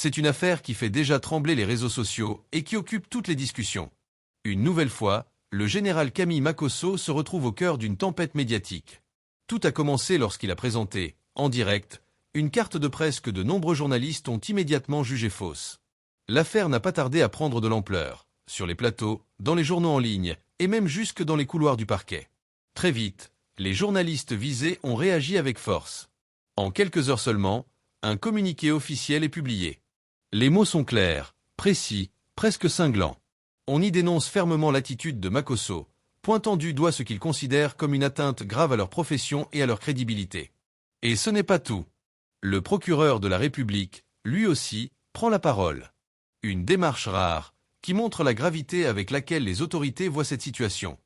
C'est une affaire qui fait déjà trembler les réseaux sociaux et qui occupe toutes les discussions. Une nouvelle fois, le général Camille Makosso se retrouve au cœur d'une tempête médiatique. Tout a commencé lorsqu'il a présenté, en direct, une carte de presse que de nombreux journalistes ont immédiatement jugée fausse. L'affaire n'a pas tardé à prendre de l'ampleur, sur les plateaux, dans les journaux en ligne, et même jusque dans les couloirs du parquet. Très vite, les journalistes visés ont réagi avec force. En quelques heures seulement, un communiqué officiel est publié. Les mots sont clairs, précis, presque cinglants. On y dénonce fermement l'attitude de Makosso, pointant du doigt ce qu'il considère comme une atteinte grave à leur profession et à leur crédibilité. Et ce n'est pas tout. Le procureur de la République, lui aussi, prend la parole. Une démarche rare, qui montre la gravité avec laquelle les autorités voient cette situation.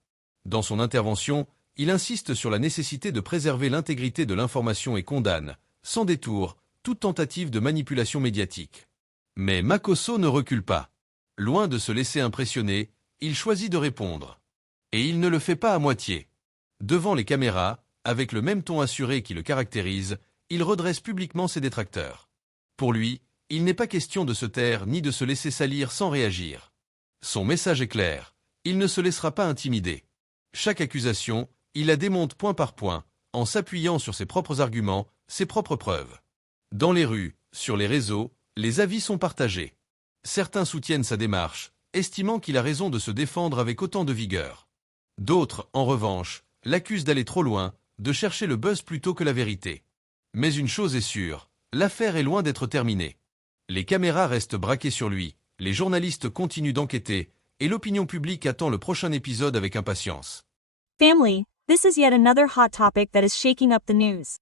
Dans son intervention, il insiste sur la nécessité de préserver l'intégrité de l'information et condamne, sans détour, toute tentative de manipulation médiatique. Mais Makosso ne recule pas. Loin de se laisser impressionner, il choisit de répondre. Et il ne le fait pas à moitié. Devant les caméras, avec le même ton assuré qui le caractérise, il redresse publiquement ses détracteurs. Pour lui, il n'est pas question de se taire ni de se laisser salir sans réagir. Son message est clair, il ne se laissera pas intimider. Chaque accusation, il la démonte point par point, en s'appuyant sur ses propres arguments, ses propres preuves. Dans les rues, sur les réseaux, les avis sont partagés. Certains soutiennent sa démarche, estimant qu'il a raison de se défendre avec autant de vigueur. D'autres, en revanche, l'accusent d'aller trop loin, de chercher le buzz plutôt que la vérité. Mais une chose est sûre, l'affaire est loin d'être terminée. Les caméras restent braquées sur lui, les journalistes continuent d'enquêter, et l'opinion publique attend le prochain épisode avec impatience. Family, this is yet another hot topic that is shaking up the news.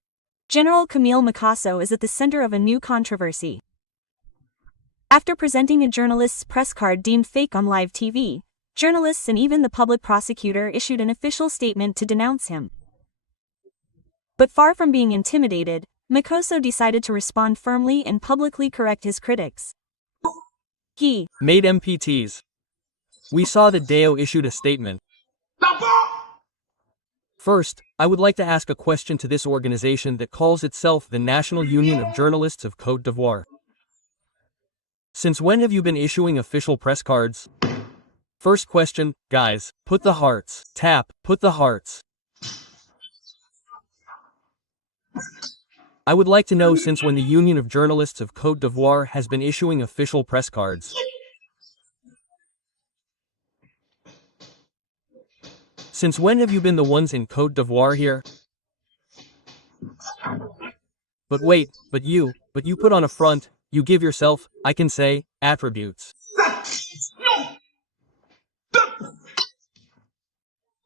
General Camille Makosso is at the center of a new controversy. After presenting a journalist's press card deemed fake on live TV, journalists and even the public prosecutor issued an official statement to denounce him. But far from being intimidated, Makosso decided to respond firmly and publicly correct his critics. He made MPTs. We saw that Deo issued a statement. First, I would like to ask a question to this organization that calls itself the National Union of Journalists of Côte d'Ivoire. Since when have you been issuing official press cards? First question, guys, put the hearts. Tap, put the hearts. I would like to know since when the Union of Journalists of Côte d'Ivoire has been issuing official press cards. Since when have you been the ones in Côte d'Ivoire here? But wait, but you put on a front, you give yourself, I can say, attributes.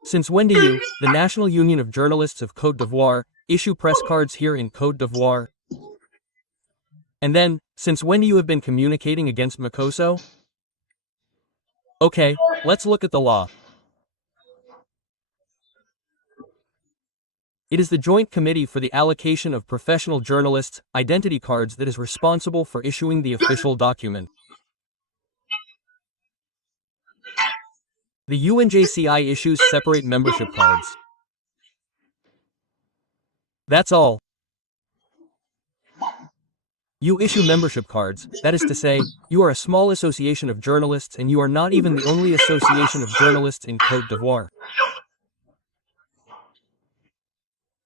Since when do you, the National Union of Journalists of Côte d'Ivoire, issue press cards here in Côte d'Ivoire? And then, since when do you have been communicating against Makosso? Okay, let's look at the law. It is the Joint Committee for the Allocation of Professional Journalists' Identity Cards that is responsible for issuing the official document. The UNJCI issues separate membership cards. That's all. You issue membership cards, that is to say, you are a small association of journalists and you are not even the only association of journalists in Côte d'Ivoire.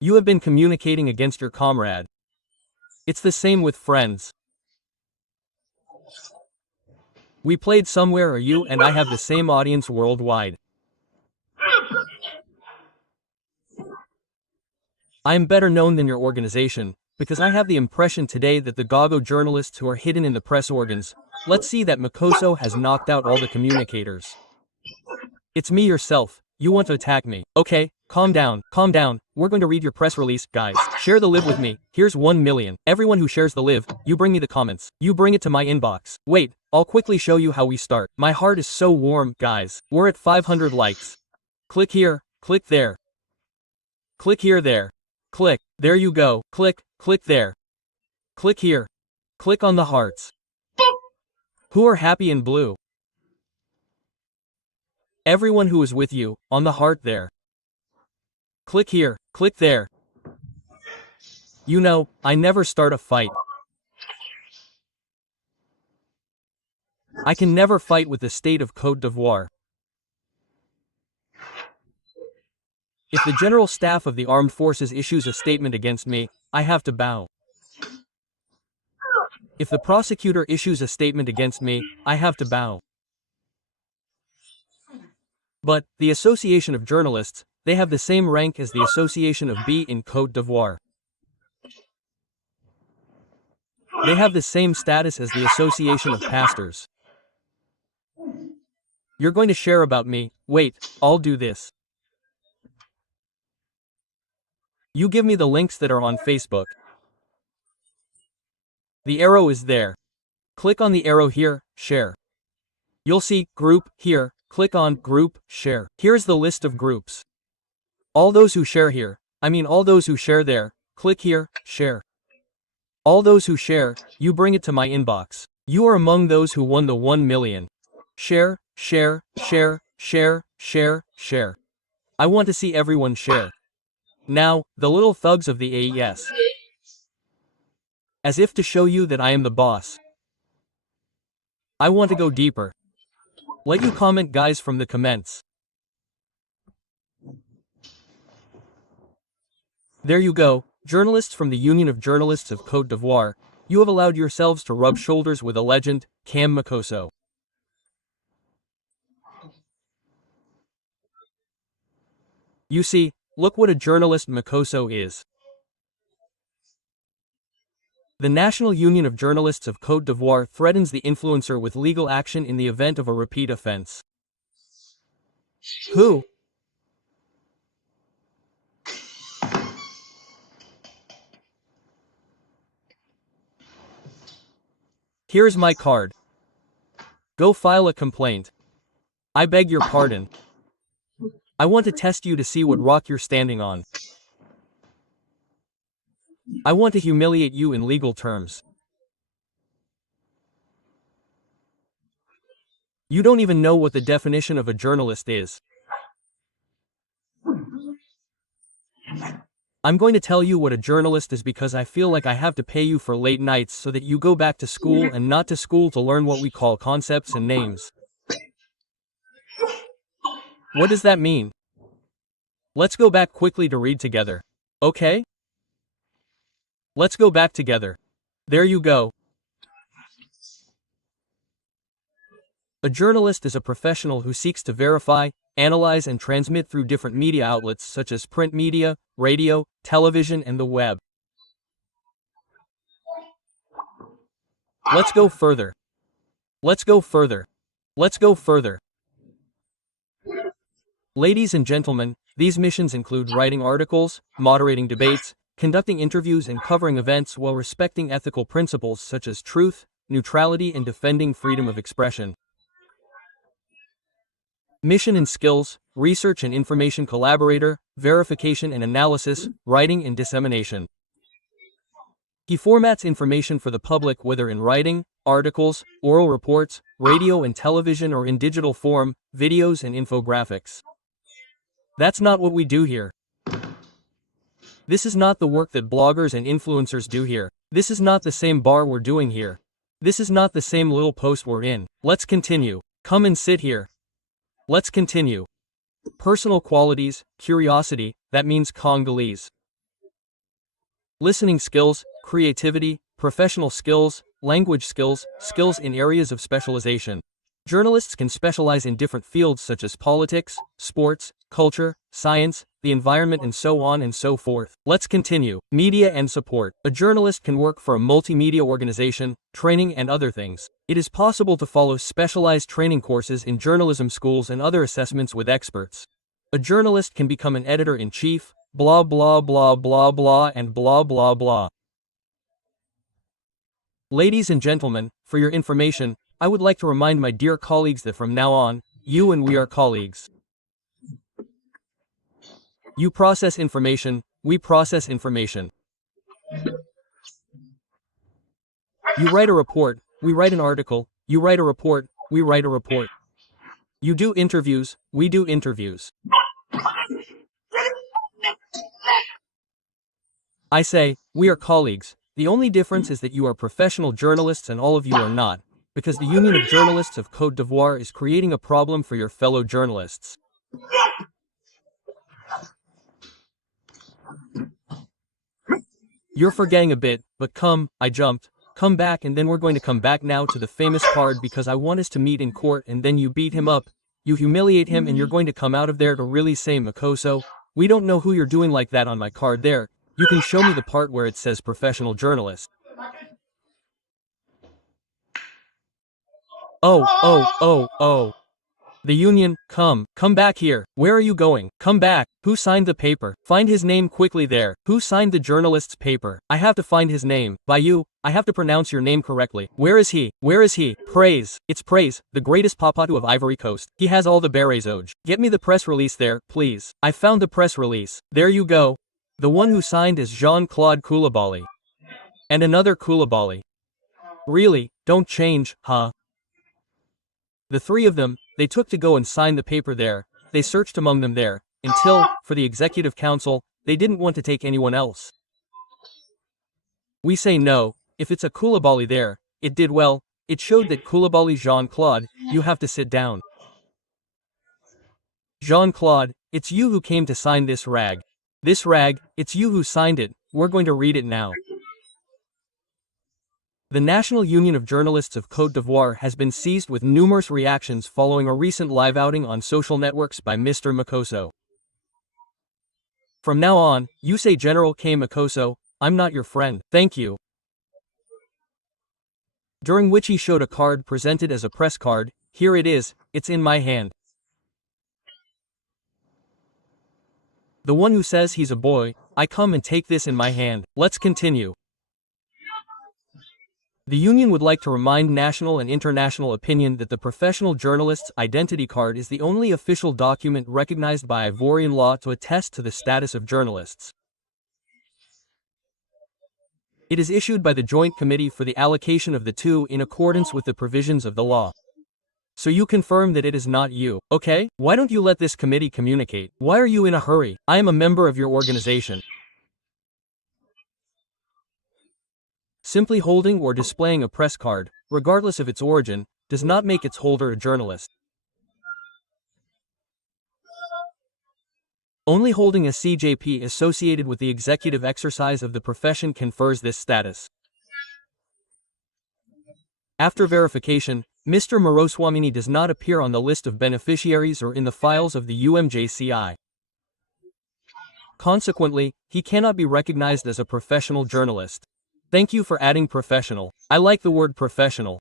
You have been communicating against your comrade. It's the same with friends. We played Somewhere Are You and I have the same audience worldwide. I am better known than your organization, because I have the impression today that the Gago journalists who are hidden in the press organs, let's see that Makosso has knocked out all the communicators. It's me yourself, you want to attack me. Okay, calm down, we're going to read your press release, guys. Share the live with me, here's 1 million. Everyone who shares the live, you bring me the comments. You bring it to my inbox. Wait, I'll quickly show you how we start. My heart is so warm, guys. We're at 500 likes. Click here, click there. Click here, there. Click, there you go. Click there. Click here. Click on the hearts. Who are happy in blue? Everyone who is with you, on the heart there. Click here, click there. You know, I never start a fight. I can never fight with the state of Côte d'Ivoire. If the General Staff of the Armed Forces issues a statement against me, I have to bow. If the prosecutor issues a statement against me, I have to bow. But, the Association of Journalists, they have the same rank as the Association of B in Côte d'Ivoire. They have the same status as the Association of Pastors. You're going to share about me. Wait, I'll do this. You give me the links that are on Facebook. The arrow is there. Click on the arrow here, share. You'll see group here, click on group, share. Here's the list of groups. All those who share here, all those who share there, click here, share. All those who share, you bring it to my inbox. You are among those who won the 1 million. Share, share, share, share, share, share. I want to see everyone share. Now, the little thugs of the AES. As if to show you that I am the boss. I want to go deeper. Let you comment guys from the comments. There you go, journalists from the Union of Journalists of Côte d'Ivoire, you have allowed yourselves to rub shoulders with a legend, Camille Makosso. You see, look what a journalist Makosso is. The National Union of Journalists of Côte d'Ivoire threatens the influencer with legal action in the event of a repeat offense. Who? Here's my card. Go file a complaint. I beg your pardon. I want to test you to see what rock you're standing on. I want to humiliate you in legal terms. You don't even know what the definition of a journalist is. I'm going to tell you what a journalist is because I feel like I have to pay you for late nights so that you go back to school and not to school to learn what we call concepts and names. What does that mean? Let's go back quickly to read together. Okay? Let's go back together. There you go. A journalist is a professional who seeks to verify, analyze and transmit through different media outlets such as print media, radio, television and the web. Let's go further. Let's go further. Let's go further. Ladies and gentlemen, these missions include writing articles, moderating debates, conducting interviews and covering events while respecting ethical principles such as truth, neutrality and defending freedom of expression. Mission and skills, research and information collaborator, verification and analysis, writing and dissemination. He formats information for the public whether in writing, articles, oral reports, radio and television or in digital form, videos and infographics. That's not what we do here. This is not the work that bloggers and influencers do here. This is not the same bar we're doing here. This is not the same little post we're in. Let's continue. Come and sit here. Let's continue. Personal qualities, curiosity, that means Congolese. Listening skills, creativity, professional skills, language skills, skills in areas of specialization. Journalists can specialize in different fields such as politics, sports, culture, science, the environment and so on and so forth. Let's continue. Media and support. A journalist can work for a multimedia organization, training and other things. It is possible to follow specialized training courses in journalism schools and other assessments with experts. A journalist can become an editor-in-chief, blah blah blah blah blah and blah blah blah. Ladies and gentlemen, for your information, I would like to remind my dear colleagues that from now on, you and we are colleagues. You process information, we process information. You write a report, we write an article, you write a report, we write a report. You do interviews, we do interviews. I say, we are colleagues. The only difference is that you are professional journalists and all of you are not. because the Union of Journalists of Côte d'Ivoire is creating a problem for your fellow journalists. You're forgetting a bit, but I jumped. Come back, and then we're going to come back now to the famous card because I want us to meet in court, and then you beat him up. You humiliate him, and you're going to come out of there to really say, Makosso, we don't know who you're doing like that on my card there. You can show me the part where it says professional journalist. Oh. The Union, come back here. Where are you going? Come back. Who signed the paper? Find his name quickly there. Who signed the journalist's paper? I have to find his name. By you, I have to pronounce your name correctly. Where is he? Where is he? Praise. It's Praise, the greatest papatu of Ivory Coast. He has all the réseaux. Get me the press release there, please. I found the press release. There you go. The one who signed is Jean-Claude Koulibaly. And another Koulibaly. Really? Don't change, huh? The three of them, they took to go and sign the paper there. They searched among them there, until, for the Executive Council, they didn't want to take anyone else. We say no. If it's a Koulibaly there, it did well. It showed that Koulibaly Jean-Claude, you have to sit down. Jean-Claude, it's you who came to sign this rag. This rag, it's you who signed it. We're going to read it now. The National Union of Journalists of Côte d'Ivoire has been seized with numerous reactions following a recent live outing on social networks by Mr. Makosso. From now on, you say General K. Makosso, I'm not your friend, thank you. During which he showed a card presented as a press card. Here it is, it's in my hand. The one who says he's a boy, I come and take this in my hand. Let's continue. The Union would like to remind national and international opinion that the professional journalist's identity card is the only official document recognized by Ivorian law to attest to the status of journalists. It is issued by the Joint Committee for the allocation of the two in accordance with the provisions of the law. So you confirm that it is not you, okay? Why don't you let this committee communicate? Why are you in a hurry? I am a member of your organization. Simply holding or displaying a press card, regardless of its origin, does not make its holder a journalist. Only holding a CJP associated with the executive exercise of the profession confers this status. After verification, Mr. Maroswamini does not appear on the list of beneficiaries or in the files of the UMJCI. Consequently, he cannot be recognized as a professional journalist. Thank you for adding professional. I like the word professional.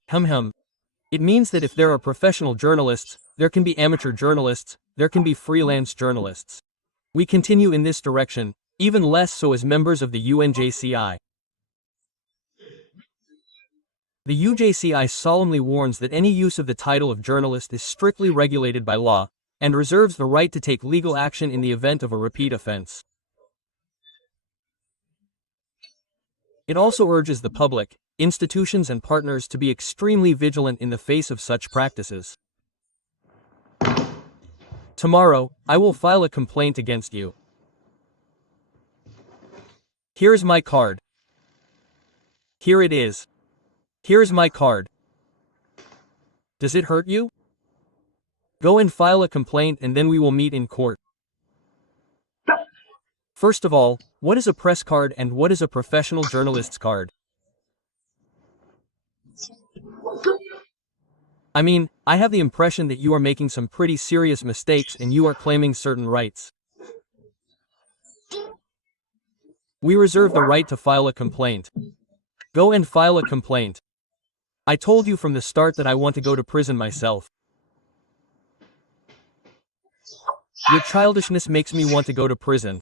It means that if there are professional journalists, there can be amateur journalists, there can be freelance journalists. We continue in this direction, even less so as members of the UNJCI. The UJCI solemnly warns that any use of the title of journalist is strictly regulated by law, and reserves the right to take legal action in the event of a repeat offense. It also urges the public, institutions and partners to be extremely vigilant in the face of such practices. Tomorrow, I will file a complaint against you. Here's my card. Here it is. Here's my card. Does it hurt you? Go and file a complaint and then we will meet in court. First of all, what is a press card and what is a professional journalist's card? I mean, I have the impression that you are making some pretty serious mistakes and you are claiming certain rights. We reserve the right to file a complaint. Go and file a complaint. I told you from the start that I want to go to prison myself. Your childishness makes me want to go to prison.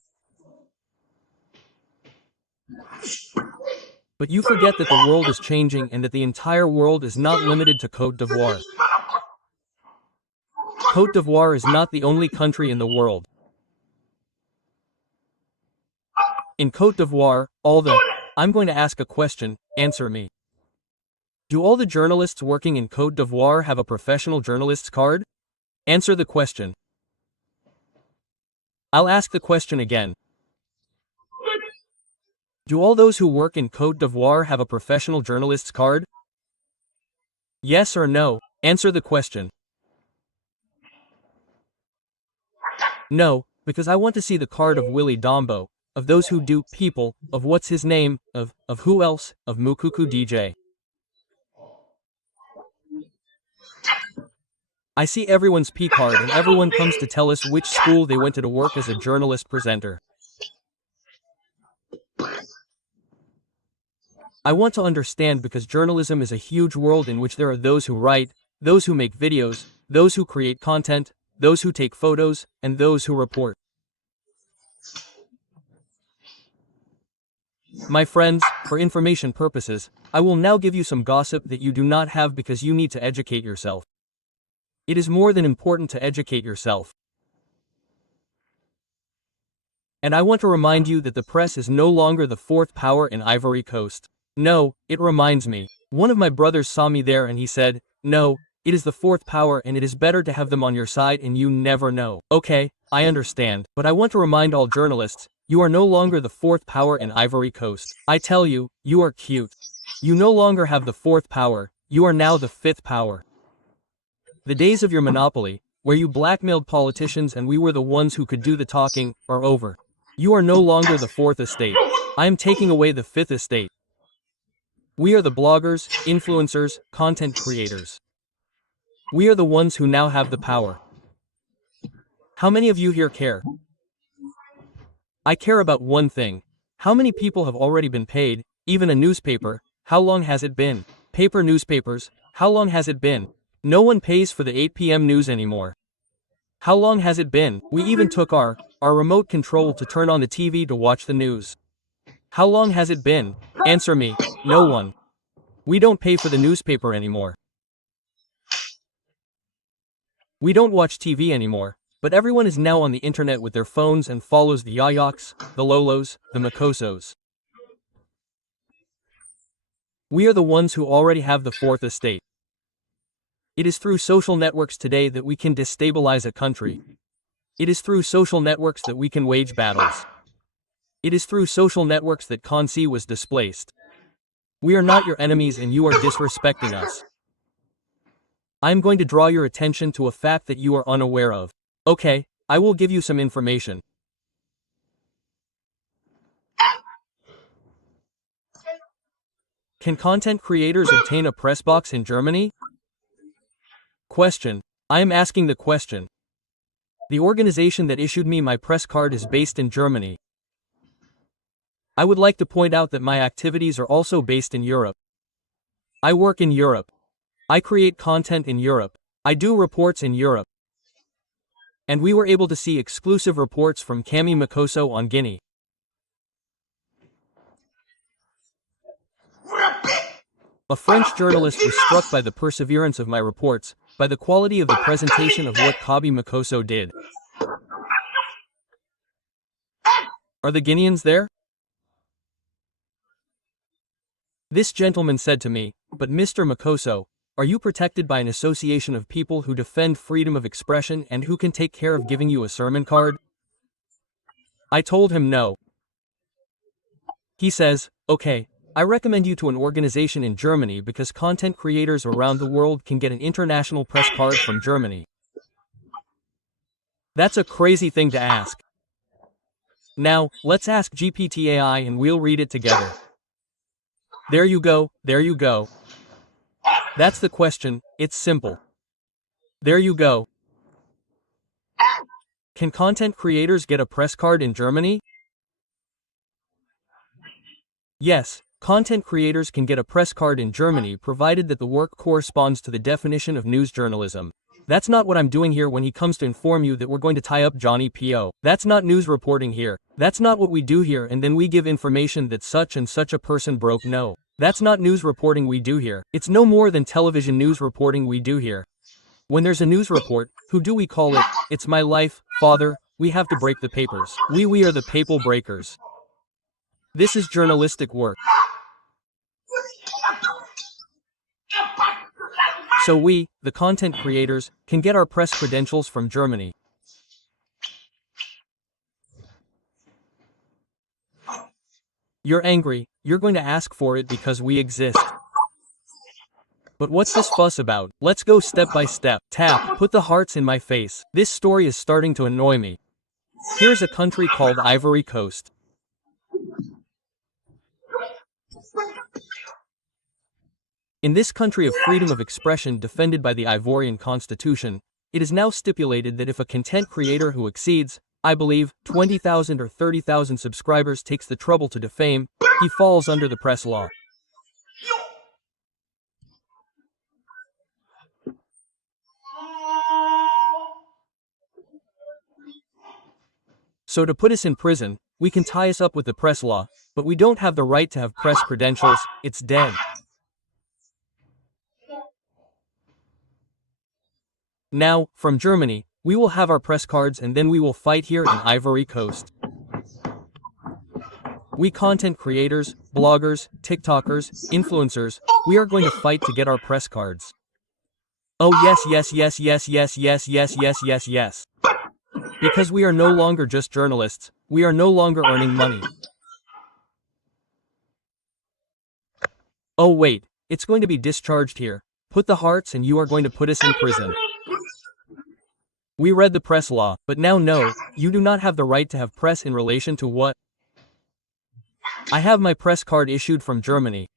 But you forget that the world is changing and that the entire world is not limited to Côte d'Ivoire. Côte d'Ivoire is not the only country in the world. In Côte d'Ivoire, I'm going to ask a question, answer me. Do all the journalists working in Côte d'Ivoire have a professional journalist's card? Answer the question. I'll ask the question again. Do all those who work in Côte d'Ivoire have a professional journalist's card? Yes or no? Answer the question. No, because I want to see the card of Willy Dombo, of those who do people, of what's his name, of who else, of Mukuku DJ. I see everyone's P card and everyone comes to tell us which school they went to work as a journalist presenter. I want to understand because journalism is a huge world in which there are those who write, those who make videos, those who create content, those who take photos, and those who report. My friends, for information purposes, I will now give you some gossip that you do not have because you need to educate yourself. It is more than important to educate yourself. And I want to remind you that the press is no longer the fourth power in Ivory Coast. No, it reminds me. One of my brothers saw me there and he said, no, it is the fourth power and it is better to have them on your side and you never know. Okay, I understand, but I want to remind all journalists, you are no longer the fourth power in Ivory Coast. I tell you, you are cute. You no longer have the fourth power, you are now the fifth power. The days of your monopoly, where you blackmailed politicians and we were the ones who could do the talking, are over. You are no longer the fourth estate. I am taking away the fifth estate. We are the bloggers, influencers, content creators. We are the ones who now have the power. How many of you here care? I care about one thing. How many people have already been paid, even a newspaper? How long has it been? Paper newspapers, how long has it been? No one pays for the 8 p.m. news anymore. How long has it been? We even took our remote control to turn on the TV to watch the news. How long has it been? Answer me, no one. We don't pay for the newspaper anymore. We don't watch TV anymore, but everyone is now on the internet with their phones and follows the Yayoks, the Lolos, the Makossos. We are the ones who already have the fourth estate. It is through social networks today that we can destabilize a country. It is through social networks that we can wage battles. It is through social networks that Kansi was displaced. We are not your enemies and you are disrespecting us. I am going to draw your attention to a fact that you are unaware of. Okay, I will give you some information. Can content creators obtain a press box in Germany? Question. I am asking the question. The organization that issued me my press card is based in Germany. I would like to point out that my activities are also based in Europe. I work in Europe. I create content in Europe. I do reports in Europe. And we were able to see exclusive reports from Camille Makosso on Guinea. A French journalist was struck by the perseverance of my reports, by the quality of the presentation of what Camille Makosso did. Are the Guineans there? This gentleman said to me, but Mr. Makosso, are you protected by an association of people who defend freedom of expression and who can take care of giving you a sermon card? I told him no. He says, okay, I recommend you to an organization in Germany because content creators around the world can get an international press card from Germany. That's a crazy thing to ask. Now, let's ask GPT AI and we'll read it together. There you go, there you go. That's the question, it's simple. There you go. Can content creators get a press card in Germany? Yes, content creators can get a press card in Germany provided that the work corresponds to the definition of news journalism. That's not what I'm doing here when he comes to inform you that we're going to tie up Johnny P.O. That's not news reporting here. That's not what we do here and then we give information that such and such a person broke. No. That's not news reporting we do here. It's no more than television news reporting we do here. When there's a news report, who do we call it? It's my life, father, we have to break the papers. We are the papal breakers. This is journalistic work. So we, the content creators, can get our press credentials from Germany. You're angry, you're going to ask for it because we exist. But what's this fuss about? Let's go step by step. Tap, put the hearts in my face. This story is starting to annoy me. Here's a country called Ivory Coast. In this country of freedom of expression defended by the Ivorian Constitution, it is now stipulated that if a content creator who exceeds, I believe, 20,000 or 30,000 subscribers takes the trouble to defame, he falls under the press law. So to put us in prison, we can tie us up with the press law, but we don't have the right to have press credentials. It's dead. Now, from Germany, we will have our press cards and then we will fight here in Ivory Coast. We content creators, bloggers, TikTokers, influencers, we are going to fight to get our press cards. Oh yes, yes, yes, yes, yes, yes, yes, yes, yes, yes. Because we are no longer just journalists, we are no longer earning money. Oh wait, it's going to be discharged here. Put the hearts and you are going to put us in prison. We read the press law, but now no, you do not have the right to have press in relation to what? I have my press card issued from Germany.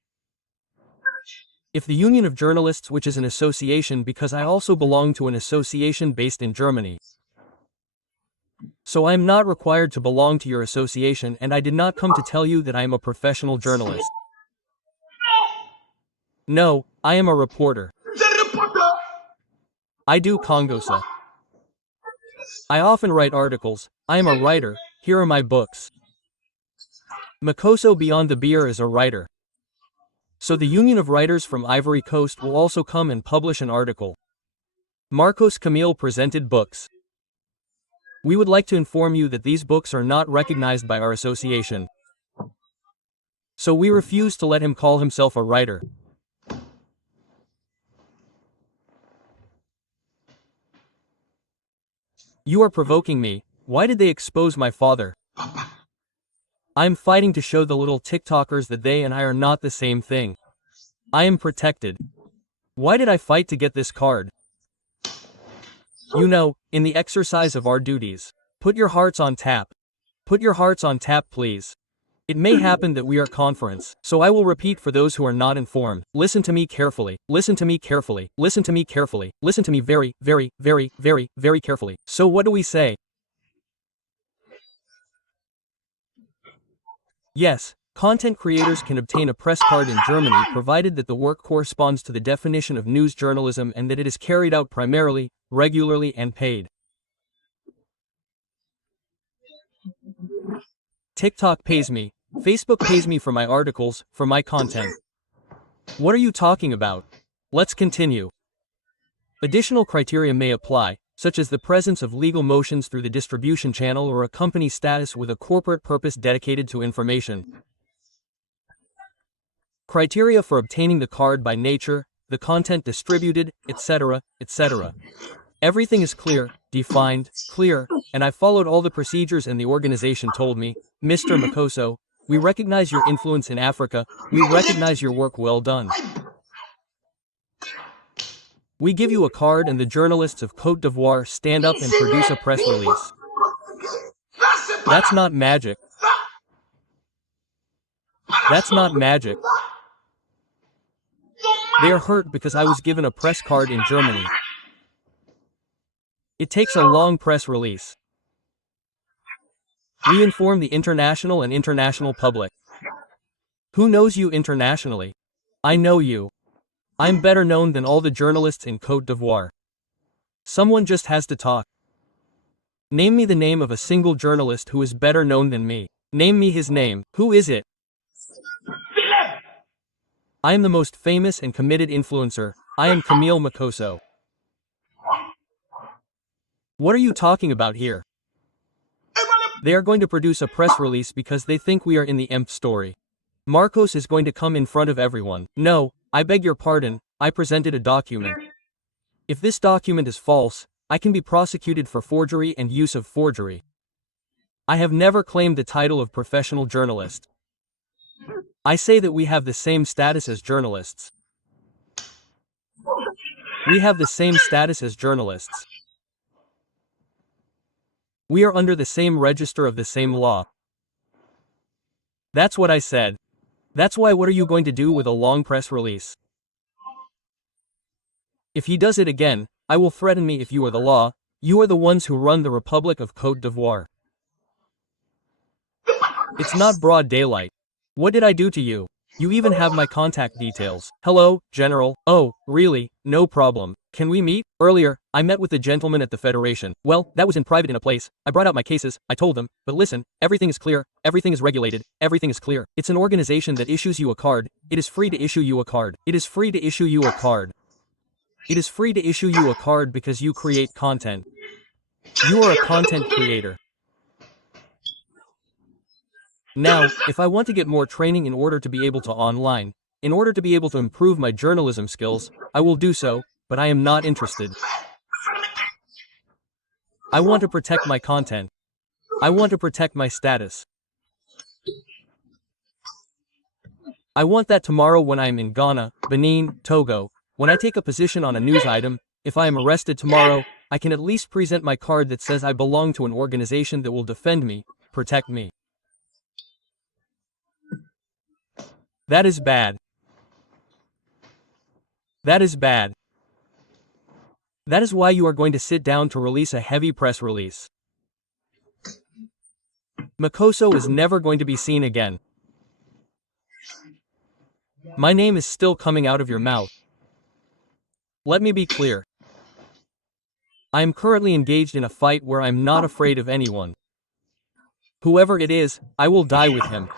If the Union of Journalists, which is an association because I also belong to an association based in Germany. So I am not required to belong to your association and I did not come to tell you that I am a professional journalist. No, I am a reporter. I do Congosa. I often write articles, I am a writer, here are my books. Makosso Beyond the Beer is a writer. So the Union of Writers from Ivory Coast will also come and publish an article. Marcos Camille presented books. We would like to inform you that these books are not recognized by our association. So we refuse to let him call himself a writer. You are provoking me. Why did they expose my father? I am fighting to show the little TikTokers that they and I are not the same thing. I am protected. Why did I fight to get this card? You know, in the exercise of our duties, put your hearts on tap. Put your hearts on tap, please. It may happen that we are conference, so I will repeat for those who are not informed. Listen to me carefully, listen to me carefully, listen to me carefully, listen to me very, very, very, very, very carefully. So what do we say? Yes, content creators can obtain a press card in Germany provided that the work corresponds to the definition of news journalism and that it is carried out primarily, regularly and paid. TikTok pays me. Facebook pays me for my articles, for my content. What are you talking about? Let's continue. Additional criteria may apply, such as the presence of legal motions through the distribution channel or a company status with a corporate purpose dedicated to information. Criteria for obtaining the card by nature, the content distributed, etc., etc. Everything is clear, defined, clear, and I followed all the procedures and the organization told me, Mr. Makosso, we recognize your influence in Africa, we recognize your work well done. We give you a card and the journalists of Côte d'Ivoire stand up and produce a press release. That's not magic. That's not magic. They are hurt because I was given a press card in Germany. It takes a long press release. We inform the international and international public. Who knows you internationally? I know you. I'm better known than all the journalists in Côte d'Ivoire. Someone just has to talk. Name me the name of a single journalist who is better known than me. Name me his name. Who is it? I am the most famous and committed influencer. I am Camille Makosso. What are you talking about here? They are going to produce a press release because they think we are in the nth story. Marcos is going to come in front of everyone. No, I beg your pardon, I presented a document. If this document is false, I can be prosecuted for forgery and use of forgery. I have never claimed the title of professional journalist. I say that we have the same status as journalists. We have the same status as journalists. We are under the same register of the same law. That's what I said. That's why what are you going to do with a long press release? If he does it again, I will threaten me if you are the law. You are the ones who run the Republic of Côte d'Ivoire. It's not broad daylight. What did I do to you? You even have my contact details. Hello, General. Oh, really? No problem. Can we meet? Earlier, I met with the gentleman at the Federation. Well, that was in private in a place. I brought out my cases, I told them, but listen, everything is clear, everything is regulated, everything is clear. It's an organization that issues you a card. It is free to issue you a card. It is free to issue you a card. It is free to issue you a card because you create content. You are a content creator. Now, if I want to get more training in order to be able to online, in order to be able to improve my journalism skills, I will do so, but I am not interested. I want to protect my content. I want to protect my status. I want that tomorrow when I am in Ghana, Benin, Togo, when I take a position on a news item, if I am arrested tomorrow, I can at least present my card that says I belong to an organization that will defend me, protect me. That is bad. That is bad. That is why you are going to sit down to release a heavy press release. Makosso is never going to be seen again. My name is still coming out of your mouth. Let me be clear. I am currently engaged in a fight where I am not afraid of anyone. Whoever it is, I will die with him.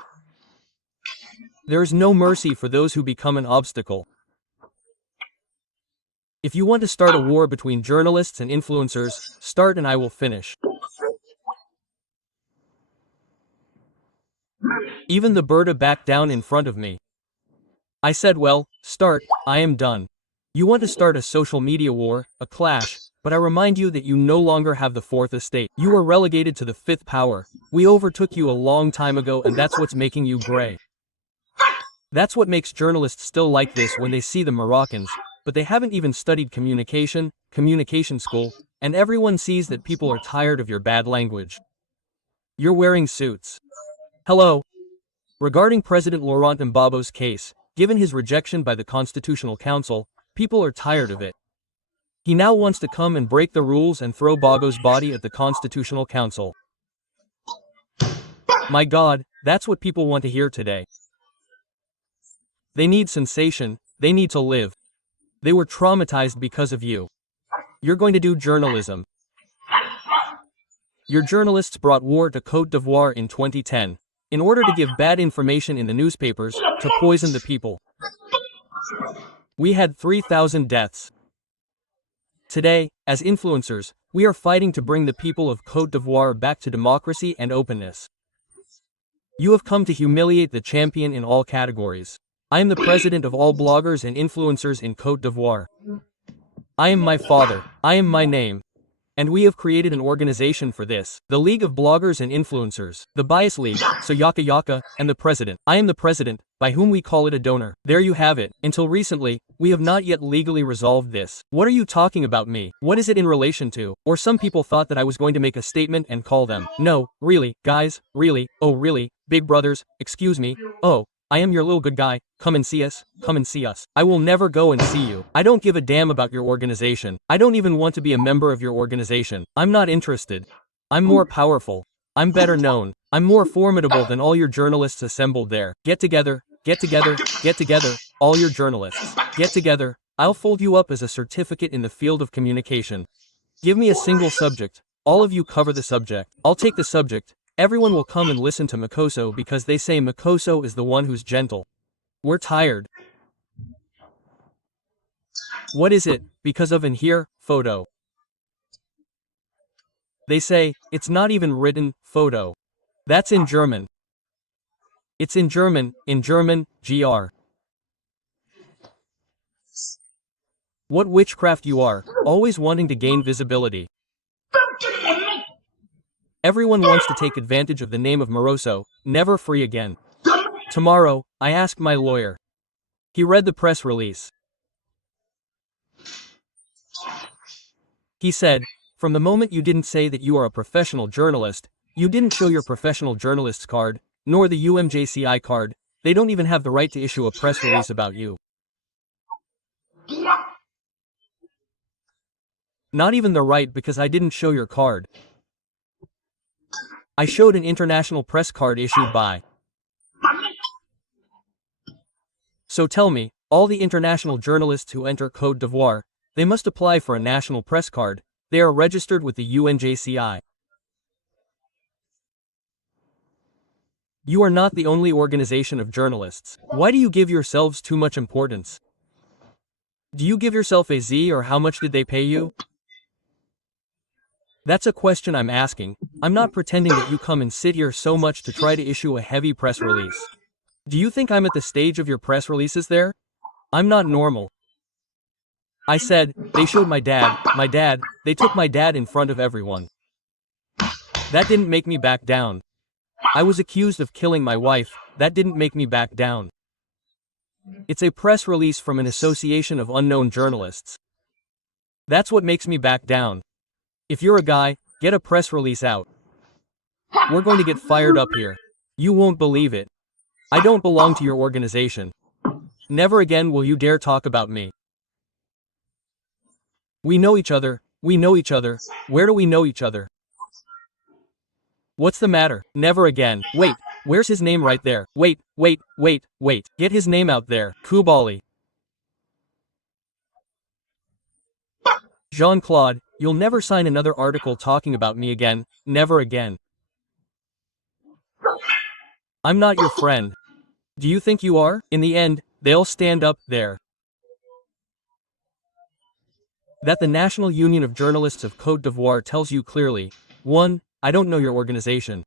There is no mercy for those who become an obstacle. If you want to start a war between journalists and influencers, start and I will finish. Even the Berta backed down in front of me. I said, well, start, I am done. You want to start a social media war, a clash, but I remind you that you no longer have the fourth estate. You are relegated to the fifth power. We overtook you a long time ago and that's what's making you gray. That's what makes journalists still like this when they see the Moroccans, but they haven't even studied communication school, and everyone sees that people are tired of your bad language. You're wearing suits. Hello. Regarding President Laurent Gbagbo's case, given his rejection by the Constitutional Council, people are tired of it. He now wants to come and break the rules and throw Gbagbo's body at the Constitutional Council. My God, that's what people want to hear today. They need sensation, they need to live. They were traumatized because of you. You're going to do journalism. Your journalists brought war to Côte d'Ivoire in 2010, in order to give bad information in the newspapers, to poison the people. We had 3,000 deaths. Today, as influencers, we are fighting to bring the people of Côte d'Ivoire back to democracy and openness. You have come to humiliate the champion in all categories. I am the president of all bloggers and influencers in Côte d'Ivoire. I am my father. I am my name. And we have created an organization for this. The League of Bloggers and Influencers. The Bias League, so Yaka Yaka, and the president. I am the president, by whom we call it a donor. There you have it. Until recently, we have not yet legally resolved this. What are you talking about me? What is it in relation to? Or some people thought that I was going to make a statement and call them. No, really, guys, really, oh really, big brothers, excuse me, oh. I am your little good guy, come and see us, come and see us. I will never go and see you. I don't give a damn about your organization. I don't even want to be a member of your organization. I'm not interested. I'm more powerful. I'm better known. I'm more formidable than all your journalists assembled there. Get together, get together, get together, all your journalists. Get together, I'll fold you up as a certificate in the field of communication. Give me a single subject. All of you cover the subject. I'll take the subject. Everyone will come and listen to Makosso because they say Makosso is the one who's gentle. We're tired. What is it? Because of in here, photo. They say, it's not even written, photo. That's in German. It's in German, GR. What witchcraft you are, always wanting to gain visibility. Everyone wants to take advantage of the name of Makosso, never free again. Tomorrow, I asked my lawyer. He read the press release. He said, "From the moment you didn't say that you are a professional journalist, you didn't show your professional journalist's card, nor the UMJCI card, they don't even have the right to issue a press release about you. Not even the right because I didn't show your card. I showed an international press card issued by. So tell me, all the international journalists who enter Côte d'Ivoire, they must apply for a national press card, they are registered with the UNJCI. You are not the only organization of journalists. Why do you give yourselves too much importance? Do you give yourself a Z or how much did they pay you? That's a question I'm asking. I'm not pretending that you come and sit here so much to try to issue a heavy press release. Do you think I'm at the stage of your press releases there? I'm not normal. I said, they showed my dad, they took my dad in front of everyone. That didn't make me back down. I was accused of killing my wife, that didn't make me back down. It's a press release from an association of unknown journalists. That's what makes me back down. If you're a guy, get a press release out. We're going to get fired up here. You won't believe it. I don't belong to your organization. Never again will you dare talk about me. We know each other. Where do we know each other? What's the matter? Never again. Wait, where's his name right there? Wait. Get his name out there. Kubali. Jean-Claude, you'll never sign another article talking about me again. Never again. I'm not your friend. Do you think you are? In the end, they'll stand up there. That the National Union of Journalists of Côte d'Ivoire tells you clearly. 1. I don't know your organization.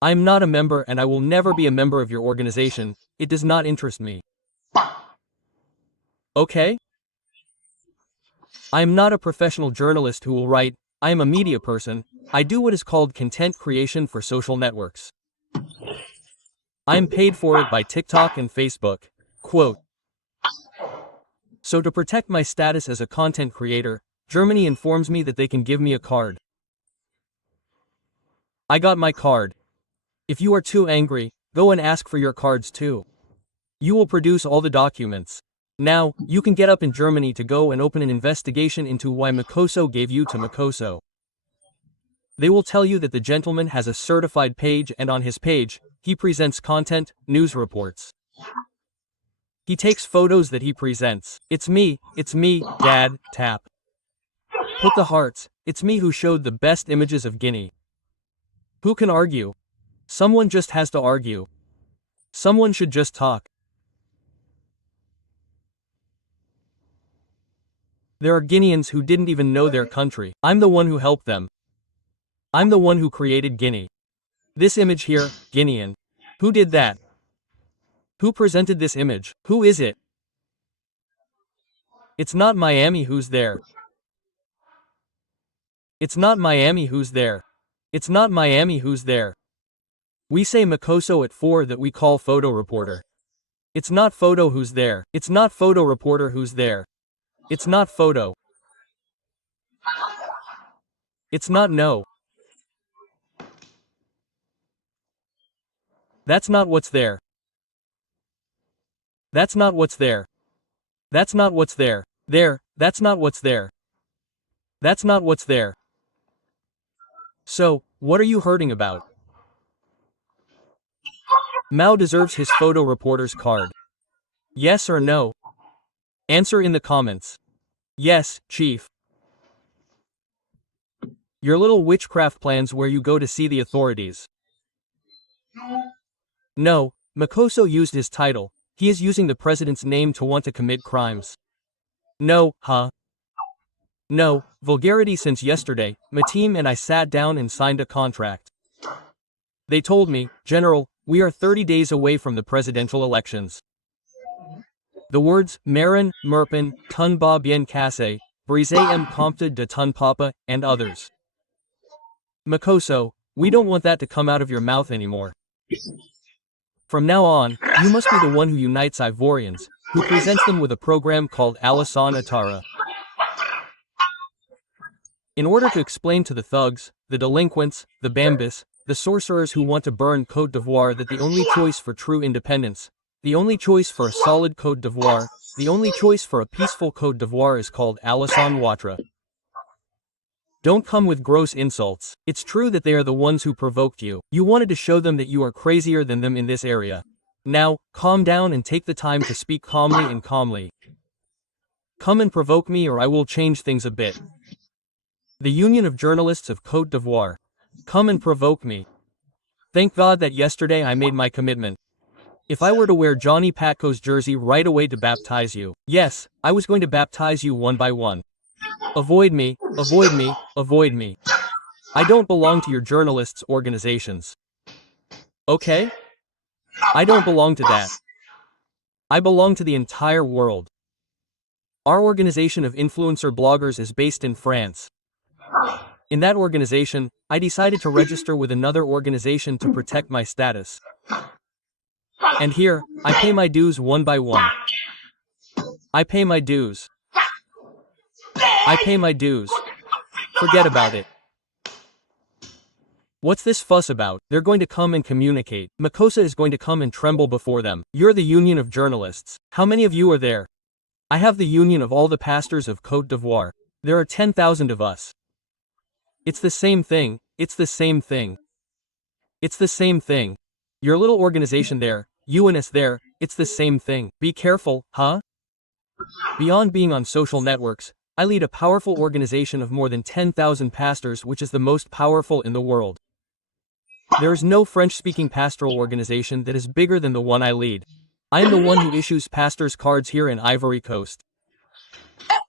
I am not a member and I will never be a member of your organization. It does not interest me. Okay? I am not a professional journalist who will write. I am a media person. I do what is called content creation for social networks. I am paid for it by TikTok and Facebook. Quote. So to protect my status as a content creator, Germany informs me that they can give me a card. I got my card. If you are too angry, go and ask for your cards too. You will produce all the documents. Now, you can get up in Germany to go and open an investigation into why Makosso gave you to Makosso. They will tell you that the gentleman has a certified page and on his page, he presents content, news reports. He takes photos that he presents. It's me, Dad, tap. Put the hearts, it's me who showed the best images of Guinea. Who can argue? Someone just has to argue. Someone should just talk. There are Guineans who didn't even know their country. I'm the one who helped them. I'm the one who created Guinea. This image here, Guinean. Who did that? Who presented this image? Who is it? It's not Miami who's there. It's not Miami who's there. It's not Miami who's there. We say Makosso at 4 that we call photo reporter. It's not photo who's there. It's not photo reporter who's there. It's not photo. It's not no. That's not what's there. That's not what's there. That's not what's there. There, that's not what's there. That's not what's there. So, what are you hurting about? Mao deserves his photo reporter's card. Yes or no? Answer in the comments. Yes, Chief. Your little witchcraft plans where you go to see the authorities. No, Makosso used his title. He is using the president's name to want to commit crimes. No, huh? No, vulgarity since yesterday. My team and I sat down and signed a contract. They told me, General, we are 30 days away from the presidential elections. The words, Marin, Merpin, Tun Ba Bien Casse, Brise M Compte de Tun Papa, and others. Makosso, we don't want that to come out of your mouth anymore. From now on, you must be the one who unites Ivorians. who presents them with a program called Alassane Ouattara. In order to explain to the thugs, the delinquents, the bambis, the sorcerers who want to burn Côte d'Ivoire that the only choice for true independence, the only choice for a solid Côte d'Ivoire, the only choice for a peaceful Côte d'Ivoire is called Alassane Ouattara. Don't come with gross insults. It's true that they are the ones who provoked you. You wanted to show them that you are crazier than them in this area. Now, calm down and take the time to speak calmly and calmly. Come and provoke me or I will change things a bit. The Union of Journalists of Côte d'Ivoire. Come and provoke me. Thank God that yesterday I made my commitment. If I were to wear Johnny Patco's jersey right away to baptize you, yes, I was going to baptize you one by one. Avoid me, avoid me, avoid me. I don't belong to your journalists' organizations. Okay? I don't belong to that. I belong to the entire world. Our organization of influencer bloggers is based in France. In that organization, I decided to register with another organization to protect my status. And here, I pay my dues one by one. I pay my dues. I pay my dues. Forget about it. What's this fuss about? They're going to come and communicate. Makosso is going to come and tremble before them. You're the Union of Journalists. How many of you are there? I have the union of all the pastors of Côte d'Ivoire. There are 10,000 of us. It's the same thing. It's the same thing. It's the same thing. Your little organization there, UNS there, it's the same thing. Be careful, huh? Beyond being on social networks, I lead a powerful organization of more than 10,000 pastors, which is the most powerful in the world. There is no French-speaking pastoral organization that is bigger than the one I lead. I am the one who issues pastors' cards here in Ivory Coast.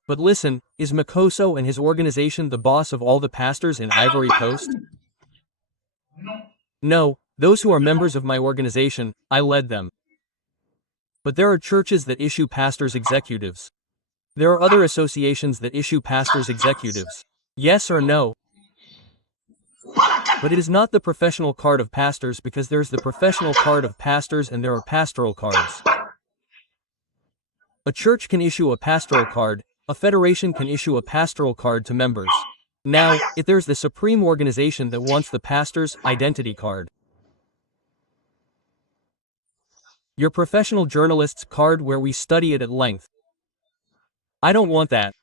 But listen, is Makosso and his organization the boss of all the pastors in Ivory Coast? No, those who are members of my organization, I led them. But there are churches that issue pastors' executives. There are other associations that issue pastors' executives. Yes or no? But it is not the professional card of pastors because there's the professional card of pastors and there are pastoral cards. A church can issue a pastoral card, a federation can issue a pastoral card to members. Now, if there's the supreme organization that wants the pastor's identity card. Your professional journalist's card where we study it at length. I don't want that.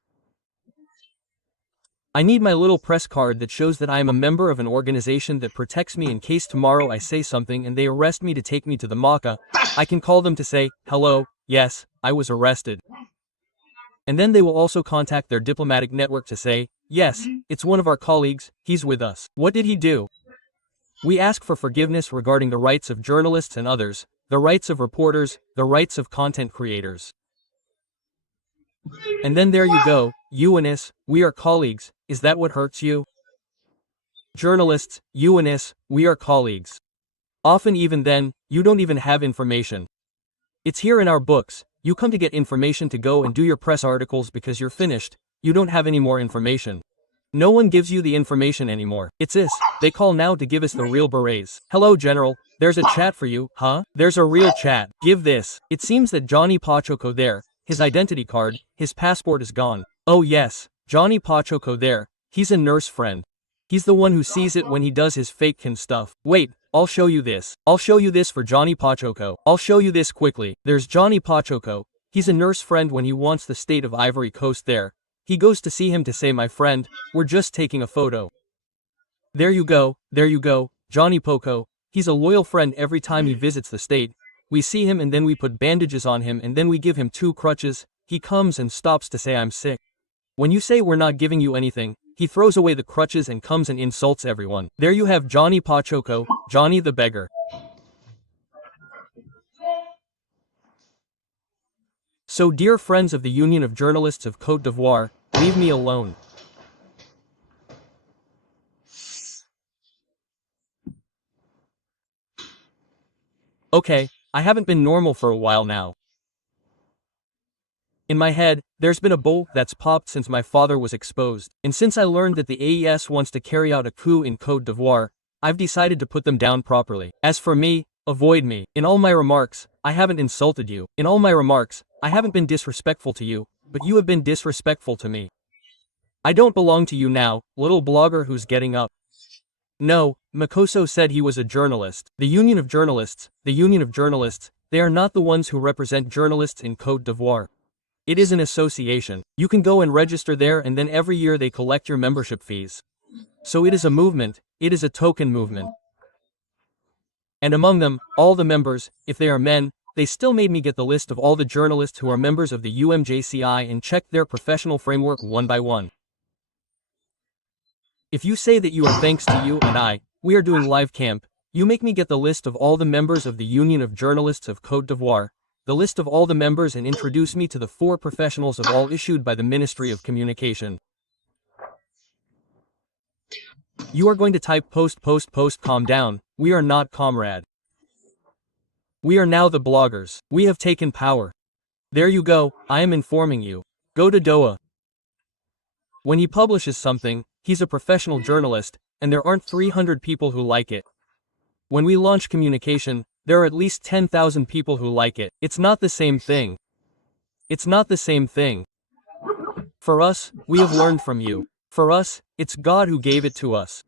I need my little press card that shows that I am a member of an organization that protects me in case tomorrow I say something and they arrest me to take me to the Maka. I can call them to say, hello, yes, I was arrested. And then they will also contact their diplomatic network to say, yes, it's one of our colleagues, he's with us. What did he do? We ask for forgiveness regarding the rights of journalists and others, the rights of reporters, the rights of content creators. And then there you go, UNS, we are colleagues, is that what hurts you? Journalists, UNS, we are colleagues. Often even then, you don't even have information. It's here in our books, you come to get information to go and do your press articles because you're finished, you don't have any more information. No one gives you the information anymore. It's this, they call now to give us the real berets. Hello General, there's a chat for you, huh? There's a real chat, give this. It seems that Johnny Patcoco there, his identity card, his passport is gone. Oh yes, Johnny Patcoco there, he's a nurse friend. He's the one who sees it when he does his fake can stuff. Wait, I'll show you this. I'll show you this for Johnny Patcoco. I'll show you this quickly. There's Johnny Patcoco. He's a nurse friend when he wants the state of Ivory Coast there. He goes to see him to say, my friend, we're just taking a photo. There you go, Johnny Poco. He's a loyal friend every time he visits the state. We see him and then we put bandages on him and then we give him 2 crutches. He comes and stops to say I'm sick. When you say we're not giving you anything, he throws away the crutches and comes and insults everyone. There you have Johnny Patcoco, Johnny the beggar. So dear friends of the Union of Journalists of Côte d'Ivoire, leave me alone. Okay, I haven't been normal for a while now. In my head, there's been a bolt that's popped since my father was exposed, and since I learned that the AES wants to carry out a coup in Côte d'Ivoire, I've decided to put them down properly. As for me, Avoid me. In all my remarks, I haven't insulted you. In all my remarks, I haven't been disrespectful to you, but you have been disrespectful to me. I don't belong to you now, little blogger who's getting up. No, Makosso said he was a journalist. The Union of Journalists, they are not the ones who represent journalists in Côte d'Ivoire. It is an association. You can go and register there and then every year they collect your membership fees. So it is a movement, it is a token movement. And among them, all the members, if they are men, they still made me get the list of all the journalists who are members of the UMJCI and check their professional framework one by one. If you say that you are thanks to you and we are doing live camp, you make me get the list of all the members of the Union of Journalists of Côte d'Ivoire, the list of all the members and introduce me to the 4 professionals of all issued by the Ministry of Communication. You are going to type post, calm down, we are not comrade. We are now the bloggers. We have taken power. There you go, I am informing you. Go to Doha. When he publishes something, he's a professional journalist, and there aren't 300 people who like it. When we launch communication, there are at least 10,000 people who like it. It's not the same thing. It's not the same thing. For us, we have learned from you. For us, it's God who gave it to us.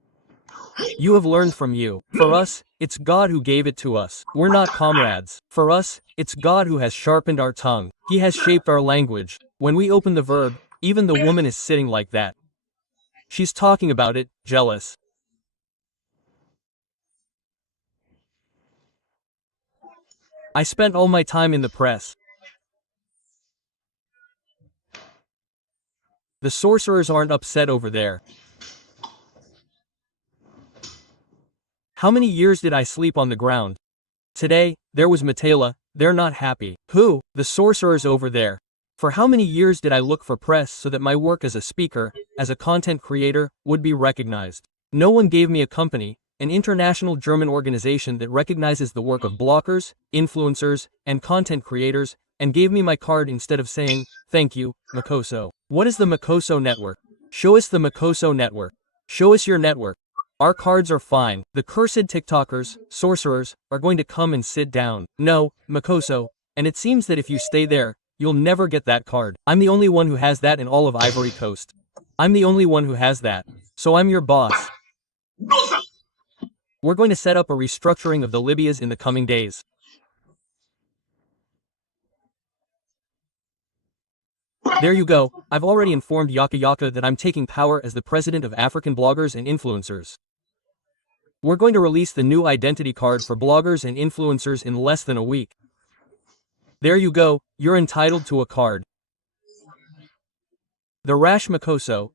You have learned from you. For us, it's God who gave it to us. We're not comrades. For us, it's God who has sharpened our tongue. He has shaped our language. When we open the verb, even the woman is sitting like that. She's talking about it, jealous. I spent all my time in the press. The sorcerers aren't upset over there. How many years did I sleep on the ground? Today, there was Matela, they're not happy. Who? The sorcerers over there. For how many years did I look for press so that my work as a speaker, as a content creator, would be recognized? No one gave me a company, an international German organization that recognizes the work of bloggers, influencers, and content creators, and gave me my card instead of saying, thank you, Makosso. What is the Makosso network? Show us the Makosso network. Show us your network. Our cards are fine. The cursed TikTokers, sorcerers, are going to come and sit down. No, Makosso, and it seems that if you stay there, you'll never get that card. I'm the only one who has that in all of Ivory Coast. I'm the only one who has that. So I'm your boss. We're going to set up a restructuring of the Libyas in the coming days. There you go, I've already informed Yaka Yaka that I'm taking power as the president of African bloggers and influencers. We're going to release the new identity card for bloggers and influencers in less than a week. There you go, you're entitled to a card. The rash Makosso.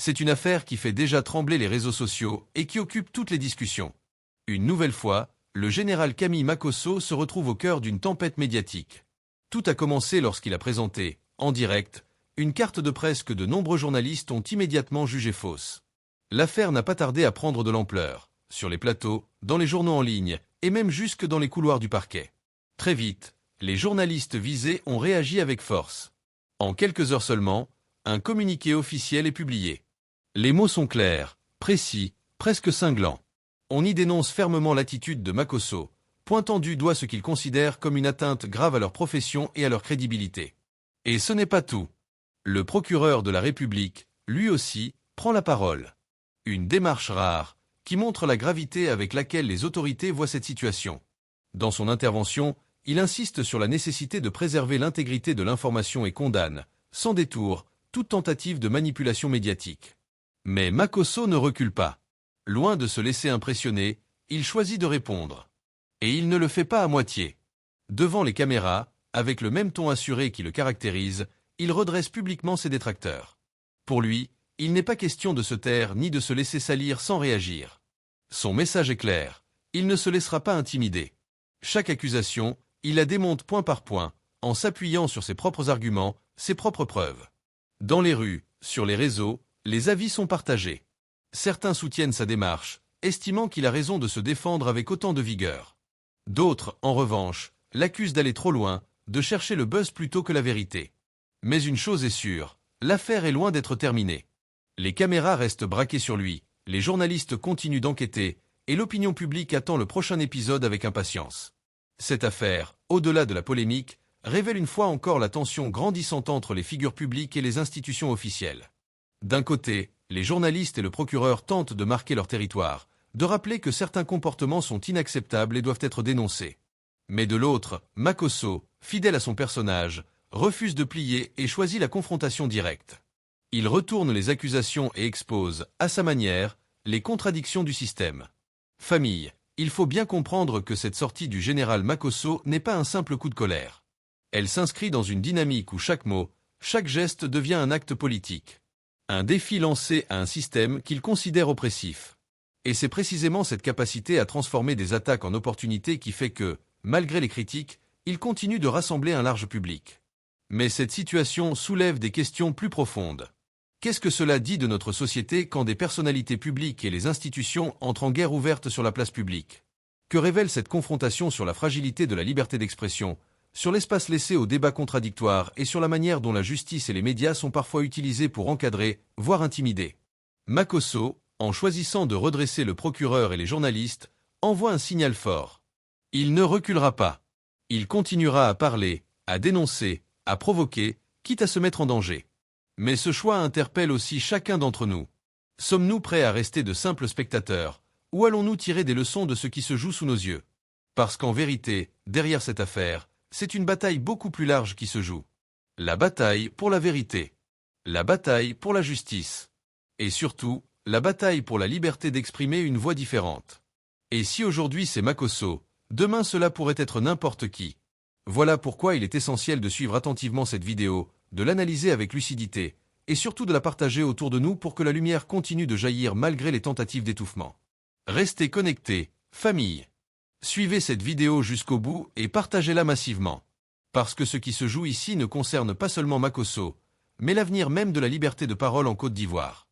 C'est une affaire qui fait déjà trembler les réseaux sociaux et qui occupe toutes les discussions. Une nouvelle fois, le général Camille Makosso se retrouve au cœur d'une tempête médiatique. Tout a commencé lorsqu'il a présenté, en direct, une carte de presse que de nombreux journalistes ont immédiatement jugée fausse. L'affaire n'a pas tardé à prendre de l'ampleur, sur les plateaux, dans les journaux en ligne, et même jusque dans les couloirs du parquet. Très vite, les journalistes visés ont réagi avec force. En quelques heures seulement, un communiqué officiel est publié. Les mots sont clairs, précis, presque cinglants. On y dénonce fermement l'attitude de Makosso, pointant du doigt ce qu'il considère comme une atteinte grave à leur profession et à leur crédibilité. Et ce n'est pas tout. Le procureur de la République, lui aussi, prend la parole. Une démarche rare, qui montre la gravité avec laquelle les autorités voient cette situation. Dans son intervention, il insiste sur la nécessité de préserver l'intégrité de l'information et condamne, sans détour, toute tentative de manipulation médiatique. Mais Makosso ne recule pas. Loin de se laisser impressionner, il choisit de répondre. Et il ne le fait pas à moitié. Devant les caméras, avec le même ton assuré qui le caractérise, il redresse publiquement ses détracteurs. Pour lui, il n'est pas question de se taire ni de se laisser salir sans réagir. Son message est clair, il ne se laissera pas intimider. Chaque accusation, Il la démonte point par point, en s'appuyant sur ses propres arguments, ses propres preuves. Dans les rues, sur les réseaux, les avis sont partagés. Certains soutiennent sa démarche, estimant qu'il a raison de se défendre avec autant de vigueur. D'autres, en revanche, l'accusent d'aller trop loin, de chercher le buzz plutôt que la vérité. Mais une chose est sûre, l'affaire est loin d'être terminée. Les caméras restent braquées sur lui, les journalistes continuent d'enquêter, et l'opinion publique attend le prochain épisode avec impatience. Cette affaire, au-delà de la polémique, révèle une fois encore la tension grandissante entre les figures publiques et les institutions officielles. D'un côté, les journalistes et le procureur tentent de marquer leur territoire, de rappeler que certains comportements sont inacceptables et doivent être dénoncés. Mais de l'autre, Makosso, fidèle à son personnage, refuse de plier et choisit la confrontation directe. Il retourne les accusations et expose, à sa manière, les contradictions du système. Famille, il faut bien comprendre que cette sortie du général Makosso n'est pas un simple coup de colère. Elle s'inscrit dans une dynamique où chaque mot, chaque geste devient un acte politique. Un défi lancé à un système qu'il considère oppressif. Et c'est précisément cette capacité à transformer des attaques en opportunités qui fait que, malgré les critiques, il continue de rassembler un large public. Mais cette situation soulève des questions plus profondes. Qu'est-ce que cela dit de notre société quand des personnalités publiques et les institutions entrent en guerre ouverte sur la place publique? Que révèle cette confrontation sur la fragilité de la liberté d'expression, sur l'espace laissé aux débats contradictoires et sur la manière dont la justice et les médias sont parfois utilisés pour encadrer, voire intimider? Makosso, en choisissant de redresser le procureur et les journalistes, envoie un signal fort. Il ne reculera pas. Il continuera à parler, à dénoncer, à provoquer, quitte à se mettre en danger. Mais ce choix interpelle aussi chacun d'entre nous. Sommes-nous prêts à rester de simples spectateurs, ou allons-nous tirer des leçons de ce qui se joue sous nos yeux? Parce qu'en vérité, derrière cette affaire, c'est une bataille beaucoup plus large qui se joue. La bataille pour la vérité. La bataille pour la justice. Et surtout, la bataille pour la liberté d'exprimer une voix différente. Et si aujourd'hui c'est Makosso, demain cela pourrait être n'importe qui. Voilà pourquoi il est essentiel de suivre attentivement cette vidéo, de l'analyser avec lucidité, et surtout de la partager autour de nous pour que la lumière continue de jaillir malgré les tentatives d'étouffement. Restez connectés, famille. Suivez cette vidéo jusqu'au bout et partagez-la massivement. Parce que ce qui se joue ici ne concerne pas seulement Makosso, mais l'avenir même de la liberté de parole en Côte d'Ivoire.